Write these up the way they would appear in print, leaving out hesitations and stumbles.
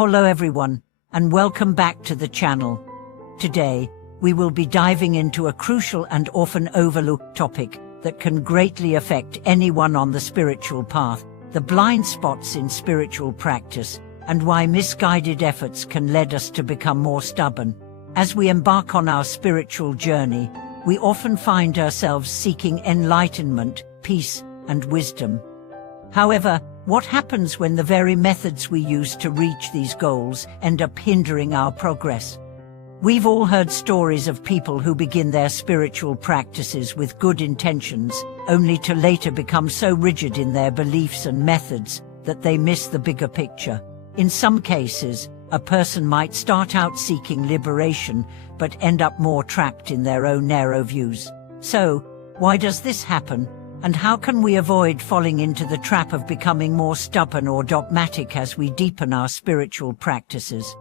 Hello everyone, and welcome back to the channel. Today, we will be diving into a crucial and often overlooked topic that can greatly affect anyone on the spiritual path, the blind spots in spiritual practice, and why misguided efforts can lead us to become more stubborn. As we embark on our spiritual journey, we often find ourselves seeking enlightenment, peace, and wisdom. However, what happens when the very methods we use to reach these goals end up hindering our progress? We've all heard stories of people who begin their spiritual practices with good intentions, only to later become so rigid in their beliefs and methods that they miss the bigger picture. In some cases, a person might start out seeking liberation, but end up more trapped in their own narrow views. So, why does this happen? And how can we avoid falling into the trap of becoming more stubborn or dogmatic as we deepen our spiritual practices?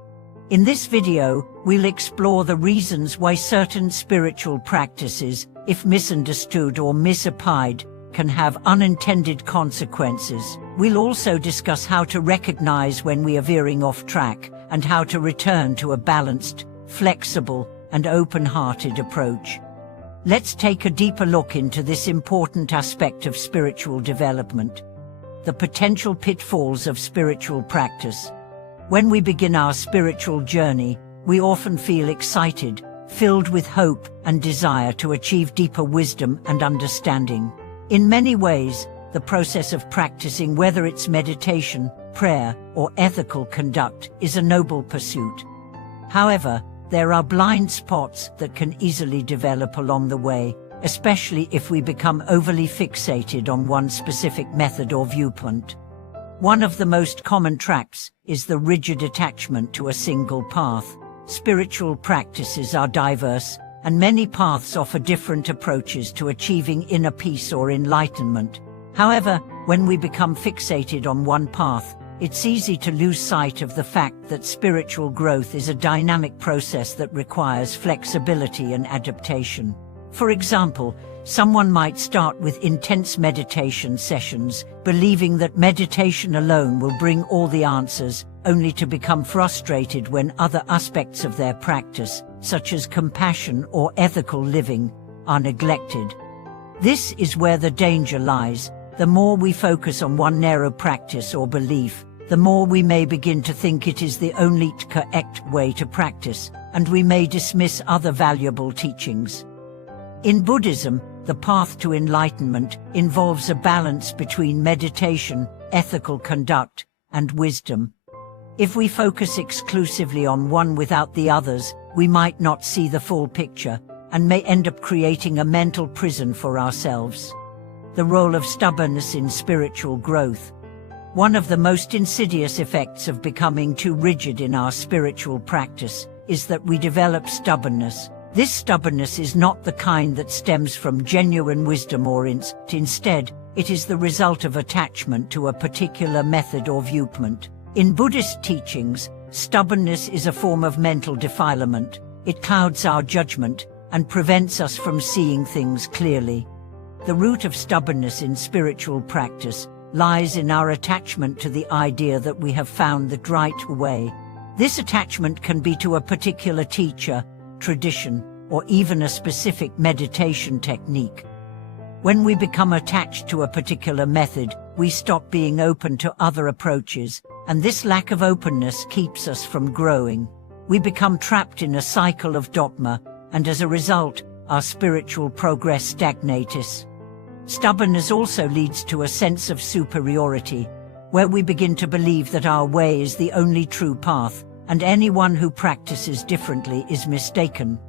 In this video, we'll explore the reasons why certain spiritual practices, if misunderstood or misapplied, can have unintended consequences. We'll also discuss how to recognize when we are veering off track and how to return to a balanced, flexible, and open-hearted approach. Let's take a deeper look into this important aspect of spiritual development: the potential pitfalls of spiritual practice. When we begin our spiritual journey, we often feel excited, filled with hope and desire to achieve deeper wisdom and understanding. In many ways, the process of practicing, whether it's meditation, prayer, or ethical conduct, is a noble pursuit. However, there are blind spots that can easily develop along the way, especially if we become overly fixated on one specific method or viewpoint. One of the most common traps is the rigid attachment to a single path. Spiritual practices are diverse, and many paths offer different approaches to achieving inner peace or enlightenment. However, when we become fixated on one path, it's easy to lose sight of the fact that spiritual growth is a dynamic process that requires flexibility and adaptation. For example, someone might start with intense meditation sessions, believing that meditation alone will bring all the answers, only to become frustrated when other aspects of their practice, such as compassion or ethical living, are neglected. This is where the danger lies. The more we focus on one narrow practice or belief, the more we may begin to think it is the only correct way to practice, and we may dismiss other valuable teachings. In Buddhism, the path to enlightenment involves a balance between meditation, ethical conduct, and wisdom. If we focus exclusively on one without the others, we might not see the full picture, and may end up creating a mental prison for ourselves. The role of stubbornness in spiritual growth. One of the most insidious effects of becoming too rigid in our spiritual practice is that we develop stubbornness. This stubbornness is not the kind that stems from genuine wisdom or instead, it is the result of attachment to a particular method or viewpoint. In Buddhist teachings, stubbornness is a form of mental defilement. It clouds our judgment and prevents us from seeing things clearly. The root of stubbornness in spiritual practice lies in our attachment to the idea that we have found the right way. This attachment can be to a particular teacher, tradition, or even a specific meditation technique. When we become attached to a particular method, we stop being open to other approaches, and this lack of openness keeps us from growing. We become trapped in a cycle of dogma, and as a result, our spiritual progress stagnates. Stubbornness also leads to a sense of superiority, where we begin to believe that our way is the only true path, and anyone who practices differently is mistaken.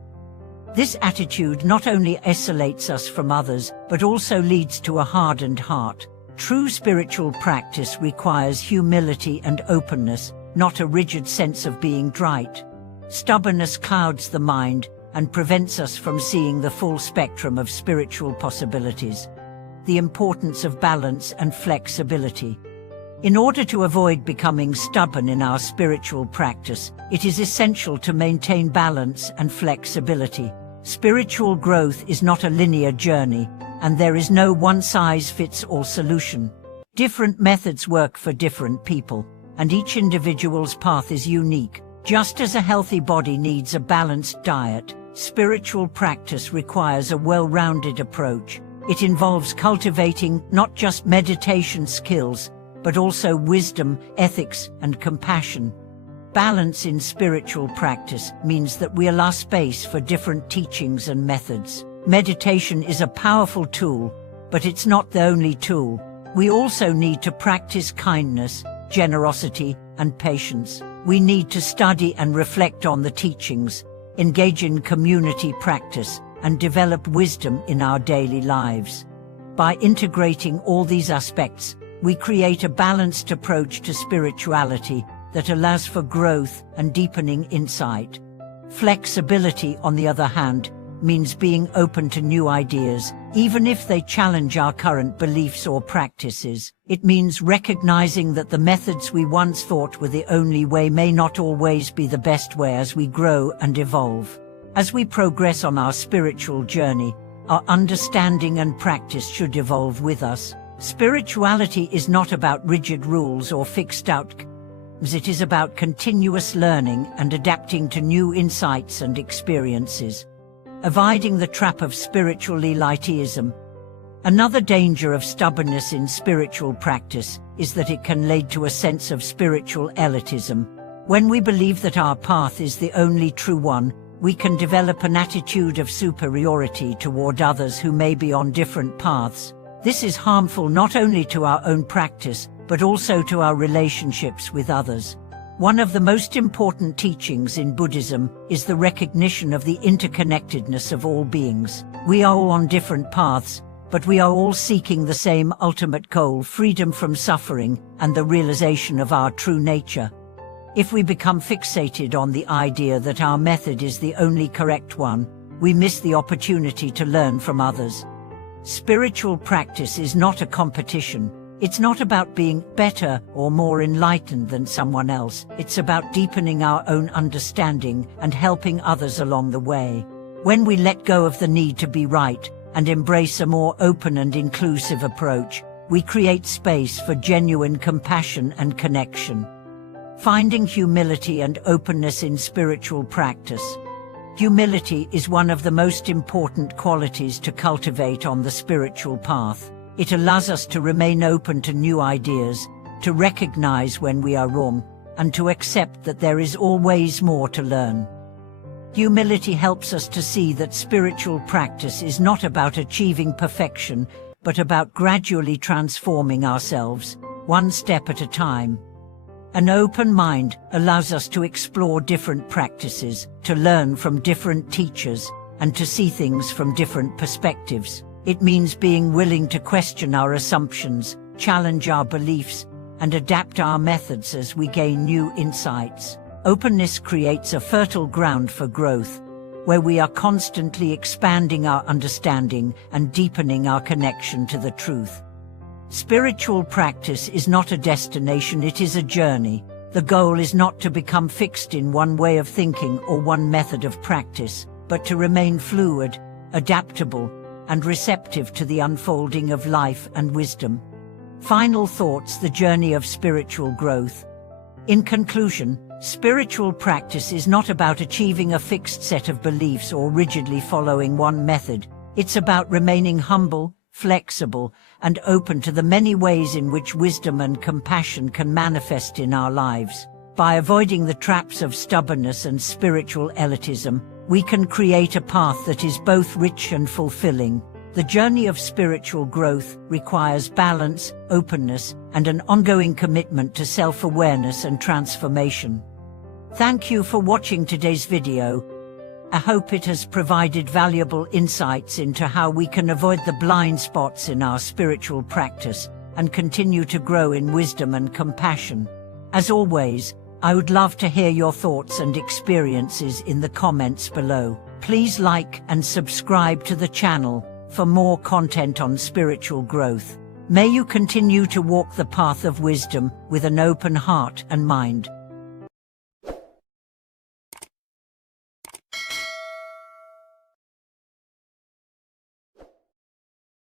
This attitude not only isolates us from others, but also leads to a hardened heart. True spiritual practice requires humility and openness, not a rigid sense of being right. Stubbornness clouds the mind and prevents us from seeing the full spectrum of spiritual possibilities. The importance of balance and flexibility. In order to avoid becoming stubborn in our spiritual practice, it is essential to maintain balance and flexibility. Spiritual growth is not a linear journey, and there is no one-size-fits-all solution. Different methods work for different people, and each individual's path is unique. Just as a healthy body needs a balanced diet, spiritual practice requires a well-rounded approach. It involves cultivating not just meditation skills, but also wisdom, ethics, and compassion. Balance in spiritual practice means that we allow space for different teachings and methods. Meditation is a powerful tool, but it's not the only tool. We also need to practice kindness, generosity, and patience. We need to study and reflect on the teachings, engage in community practice, and develop wisdom in our daily lives. By integrating all these aspects, we create a balanced approach to spirituality that allows for growth and deepening insight. Flexibility, on the other hand, means being open to new ideas, even if they challenge our current beliefs or practices. It means recognizing that the methods we once thought were the only way may not always be the best way as we grow and evolve. As we progress on our spiritual journey, our understanding and practice should evolve with us. Spirituality is not about rigid rules or fixed outcomes. It is about continuous learning and adapting to new insights and experiences. Avoiding the trap of spiritual elitism. Another danger of stubbornness in spiritual practice is that it can lead to a sense of spiritual elitism. When we believe that our path is the only true one, we can develop an attitude of superiority toward others who may be on different paths. This is harmful not only to our own practice, but also to our relationships with others. One of the most important teachings in Buddhism is the recognition of the interconnectedness of all beings. We are all on different paths, but we are all seeking the same ultimate goal: freedom from suffering and the realization of our true nature. If we become fixated on the idea that our method is the only correct one, we miss the opportunity to learn from others. Spiritual practice is not a competition. It's not about being better or more enlightened than someone else. It's about deepening our own understanding and helping others along the way. When we let go of the need to be right and embrace a more open and inclusive approach, we create space for genuine compassion and connection. Finding humility and openness in spiritual practice. Humility is one of the most important qualities to cultivate on the spiritual path. It allows us to remain open to new ideas, to recognize when we are wrong, and to accept that there is always more to learn. Humility helps us to see that spiritual practice is not about achieving perfection, but about gradually transforming ourselves, one step at a time. An open mind allows us to explore different practices, to learn from different teachers, and to see things from different perspectives. It means being willing to question our assumptions, challenge our beliefs, and adapt our methods as we gain new insights. Openness creates a fertile ground for growth, where we are constantly expanding our understanding and deepening our connection to the truth. Spiritual practice is not a destination, it is a journey. The goal is not to become fixed in one way of thinking or one method of practice, but to remain fluid, adaptable, and receptive to the unfolding of life and wisdom. Final thoughts: the journey of spiritual growth. In conclusion, spiritual practice is not about achieving a fixed set of beliefs or rigidly following one method. It's about remaining humble, flexible, and open to the many ways in which wisdom and compassion can manifest in our lives. By avoiding the traps of stubbornness and spiritual elitism, we can create a path that is both rich and fulfilling. The journey of spiritual growth requires balance, openness, and an ongoing commitment to self-awareness and transformation. Thank you for watching today's video. I hope it has provided valuable insights into how we can avoid the blind spots in our spiritual practice and continue to grow in wisdom and compassion. As always, I would love to hear your thoughts and experiences in the comments below. Please like and subscribe to the channel for more content on spiritual growth. May you continue to walk the path of wisdom with an open heart and mind.